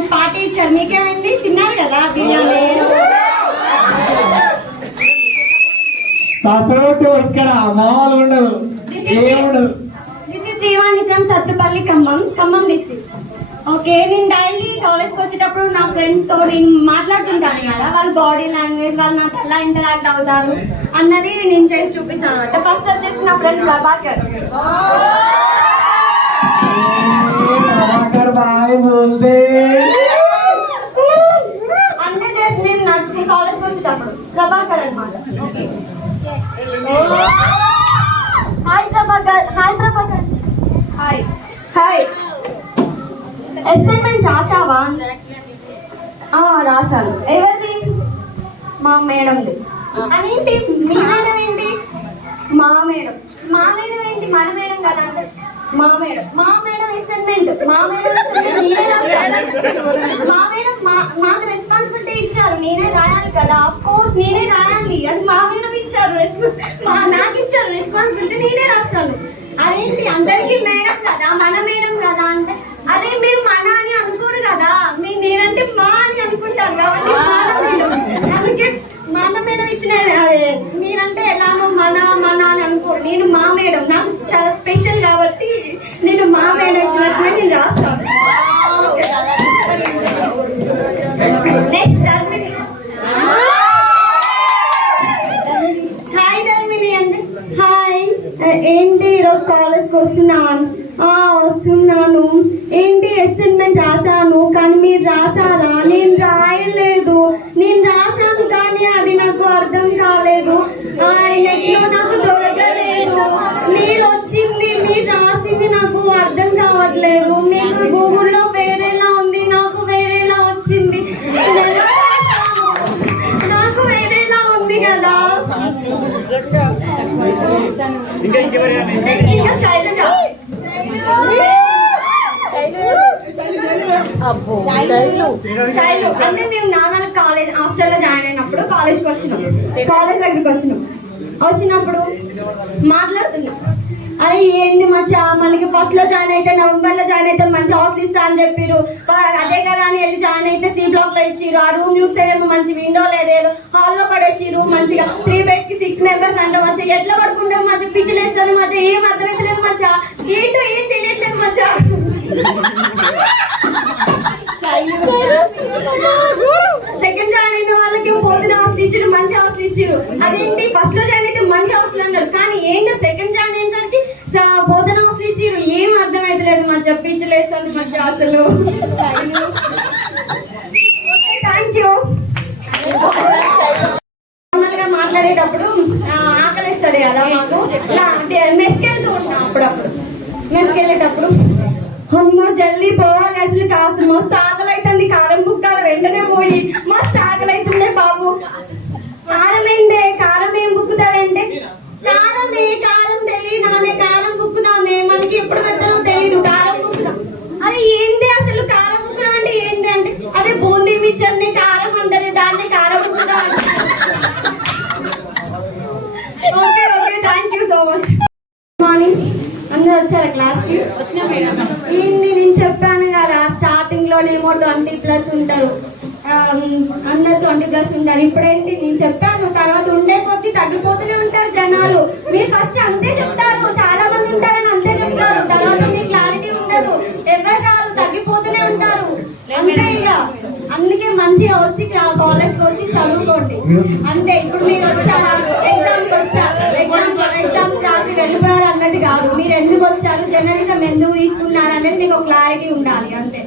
మంచి పార్టీ ఇచ్చారు. మీకేమైంది? తిన్నారు కదా బిర్యానీ. సపోర్ట్ ఇక్కడ మామూలు ఉండదు. This is Srivani from Sathupalli, Khammam district. Okay, నేను డైలీ కాలేజ్కి వచ్చేటప్పుడు నా ఫ్రెండ్స్తో నేను మాట్లాడుతుంటాను కదా, వాళ్ళ బాడీ లాంగ్వేజ్, వాళ్ళు నాకు ఎలా ఇంటరాక్ట్ అవుతారు అన్నది నేను చేసి చూపిస్తాను అనమాట. ఫస్ట్ వచ్చేసి నా ఫ్రెండ్ ప్రభాకర్. అంటే చేసి నేను నడుచుకుని కాలేజ్కి వచ్చేటప్పుడు ప్రభాకర్ అనమాట. Okay, hi Prabhakar. Hi. Assignment రాసావా? రాశాను. ఎవరిది? మా మేడంది. అదేంటి మీ మేడం ఏంటి? మా మేడం ఏంటి? మన మేడం కదా అంటే మా మేడం అసైన్మెంట్ నేనే రాశాను. మా మేడం మాకు రెస్పాన్సిబిలిటీ ఇచ్చారు, నేనే రాయాలి కదా. ఆఫ్ కోర్స్ నేనే రాయాలి, అది మా మేడం ఇచ్చారు, నాకు ఇచ్చారు రెస్పాన్సిబిలిటీ, నేనే రాస్తాను. అదేంటి అందరికీ మేడం కదా, మన మేడం కదా అంటే అదే మీరు మన అని అనుకోరు కదా, నేనంటే మా అని అనుకుంటాను కాబట్టి అందుకే మన మేడం ఇచ్చిన, మీరంటే ఎలానో మన అని అనుకోరు. నేను మా మేడం, నాకు చాలా స్పెషల్ కాబట్టి నేను మా మేడం ఇచ్చిన నేను రాస్తాను. నెక్స్ట్ ధర్మిని. హాయ్ ధర్మిని అంటే హాయ్. ఏంటి ఈరోజు కాలేజ్కి వస్తున్నాను. ఏంటి అసైన్మెంట్ రాశాను కానీ మీరు రాసారా? నేను రాయలేదు. నేను రాశాను కానీ అది నాకు అర్థం కాలేదు, నెట్లో నాకు దొరకలేదు. మీరు వచ్చింది, మీరు రాసింది నాకు అర్థం కావట్లేదు. మీకు గూగుల్లో వేరేలా ఉంది, నాకు వేరేలా వచ్చింది. నాకు వేరేలా ఉంది కదా. ఇంకా శైలజ. అంటే మేము నాన్న కాలేజ్ హాస్టల్లో జాయిన్ అయినప్పుడు కాలేజ్ దగ్గరికి వచ్చినప్పుడు మాట్లాడుతున్నాం. అరే ఏంది మచ్చా, మనకి ఫస్ట్ లో జాయిన్ అయితే నవంబర్లో జాయిన్ అయితే మంచి హాస్టల్ ఇస్తా అని చెప్పారు. అదే కదా అని వెళ్ళి జాయిన్ అయితే సి బ్లాక్ లో ఇచ్చిరు. ఆ రూమ్ చూస్తే మంచి విండో లేదేదో హాల్లో పడేసిరు. మంచిగా 3 beds కి 6 members అంటే మంచిగా ఎట్లా పడుకుంటాం, మంచిగా పిచ్చిలేస్తుంది, మంచిగా ఏం అర్థమైతలేదు, మంచిగా ఏంటో ఏం తెలియట్లేదు మంచిగా. సెకండ్ జాయిన్ అయిన వాళ్ళకి పోతున్న హాస్టల్ ఇచ్చిరు, మంచి హాస్టల్ ఇచ్చిరు. అదేంటి ఫస్ట్ లో జాయిన్ అయితే మంచి హాస్టల్ అన్నారు కానీ ఏంటో సెకండ్ జాయిన్ అయ్యేసరికి పోతున్న హాస్టల్ ఇచ్చిరు. ఏం అర్థమైతలేదు మంచిగా పిచ్చిలేస్తుంది మంచిగా అసలు. Thank you. నార్మల్ గా మాట్లాడేటప్పుడు ఆకలిస్తుంది కదా మాకు, మెస్కెళ్తూ ఉంటాం. అప్పుడప్పుడు మెస్కెళ్ళేటప్పుడు అమ్మ జల్దీ పోవాలి, అసలు కాస్త మస్తు ఆకలి అవుతుంది, కారం బుక్కాలి వెంటనే పోయి మస్తు ఆకలి అవుతుందే బాబు. కారం ఏం బుక్కుతావంటే కారం తెలియదానే, కారం బుక్కుదామే, మనకి ఎప్పుడు పెట్టాలో తెలీదు, కారం బుక్కుదాం. అరే ఏంది అసలు కారం బుక్కుదా అంటే ఏంది అంటే అదే బూందీ మిక్చర్ని కారం అంటారు, దాన్ని కారం బుక్కుదా. Okay thank you so much. Morning అందరూ వచ్చారా క్లాస్కి? ఏంది నేను చెప్పాను కదా స్టార్టింగ్ లోనేమో 20+ ఉంటారు, అందరు 20+ ఉంటారు. ఇప్పుడేంటి నేను చెప్పాను, తర్వాత ఉండే కొద్ది తగ్గిపోతూనే ఉంటారు జనాలు. మీరు ఫస్ట్ అంతే చెప్తారు, చాలా మంది ఉంటారని అంతే చెప్తారు, తర్వాత మీ క్లారిటీ ఉండదు, ఎవరు రారు, తగ్గిపోతూనే ఉంటారు అంతే. ఇక అందుకే మంచిగా వచ్చి కాలేజ్కి వచ్చి చదువుకోండి అంతే. ఇప్పుడు మీరు వచ్చారా, ఎగ్జామ్స్ రాసి వెళ్ళిపోయారు అన్నట్టు కాదు, మీరు ఎందుకు వచ్చారు, జర్నలిజం ఎందుకు తీసుకున్నారు అనేది మీకు క్లారిటీ ఉండాలి అంతే.